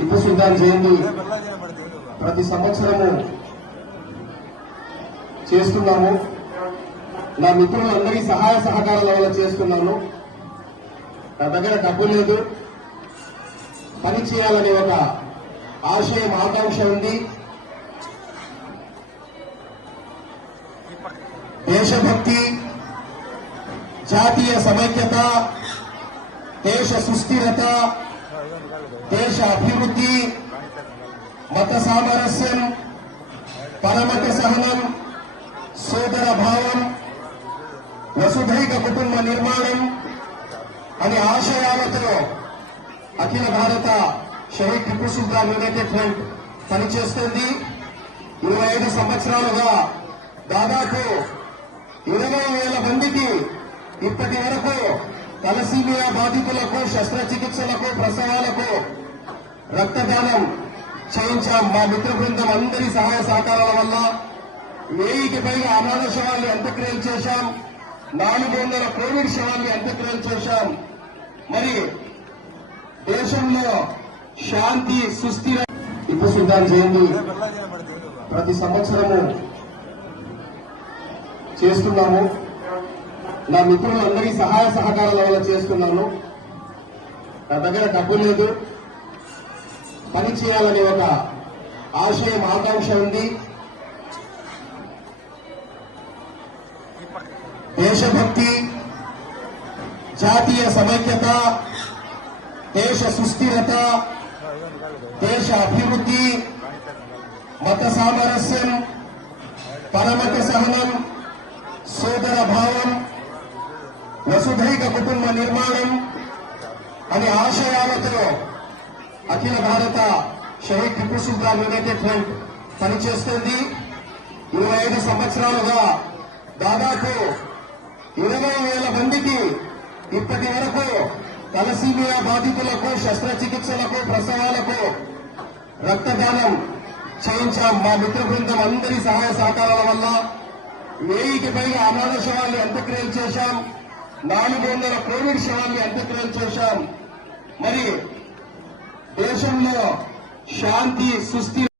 సుల్తాన్ జయంతి ప్రతి సంవత్సరము చేస్తున్నాము. నా మిత్రులందరి సహాయ సహకారాల వల్ల చేస్తున్నాను. నా దగ్గర డబ్బు లేదు. పని చేయాలనే ఒక ఆశయం ఆకాంక్ష ఉంది. దేశభక్తి జాతీయ సమైక్యత దేశ సుస్థిరత దేశ అభివృద్ధి మత సామరస్యం పరమత సహనం సోదర భావం వసుధైక కుటుంబ నిర్మాణం అనే ఆశయాలతో అఖిల భారత షహీద్ టిప్పు సుల్తాన్ యునైటెడ్ ఫ్రంట్ పనిచేస్తుంది. ఇరవై ఐదు సంవత్సరాలుగా దాదాపు ఇరవై వేల మందికి ఇప్పటి వరకు తలసీమియా బాధితులకు శస్త్రచికిత్సలకు ప్రసవాలకు రక్తదానం చేయించాం. మా మిత్ర బృందం అందరి సహాయ సహకారాల వల్ల వెయ్యికి పైగా అనాథ శవాల్ని అంత్యక్రియలు చేశాం. నాలుగు వందల కోవిడ్ శవాల్ని అంత్యక్రియలు చేశాం. మరి దేశంలో శాంతి సుస్థిర టిప్పు సుల్తాన్ జయంతి ప్రతి సంవత్సరము చేస్తున్నాము. నా మిత్రులందరి సహాయ సహకారాల వల్ల చేస్తున్నాను. నా దగ్గర డబ్బు లేదు. పని చేయాలనే ఒక ఆశయం ఆకాంక్ష ఉంది. దేశభక్తి జాతీయ సమైక్యత దేశ సుస్థిరత దేశ అభివృద్ధి మత సామరస్యం పరమత సహనం సోదర భావం వసుధైక కుటుంబ నిర్మాణం అనే ఆశయాలతో అఖిల భారత షహీద్ టిప్పు సుల్తాన్ యునైటెడ్ ఫ్రంట్ పనిచేస్తుంది. ఇరవై ఐదు సంవత్సరాలుగా దాదాపు ఇరవై వేల మందికి ఇప్పటి వరకు తలసీమియా బాధితులకు శస్త్రచికిత్సలకు ప్రసవాలకు రక్తదానం చేయించాం. మా మిత్ర బృందం అందరి సహాయ సహకారాల వల్ల వెయ్యికి పైగా అనాథ శవాన్ని అంత్యక్రియలు చేశాం. నాలుగు వందల కోవిడ్ శవాన్ని అంత్యక్రియలు చేశాం. మరి దేశంలో శాంతి సుస్థిర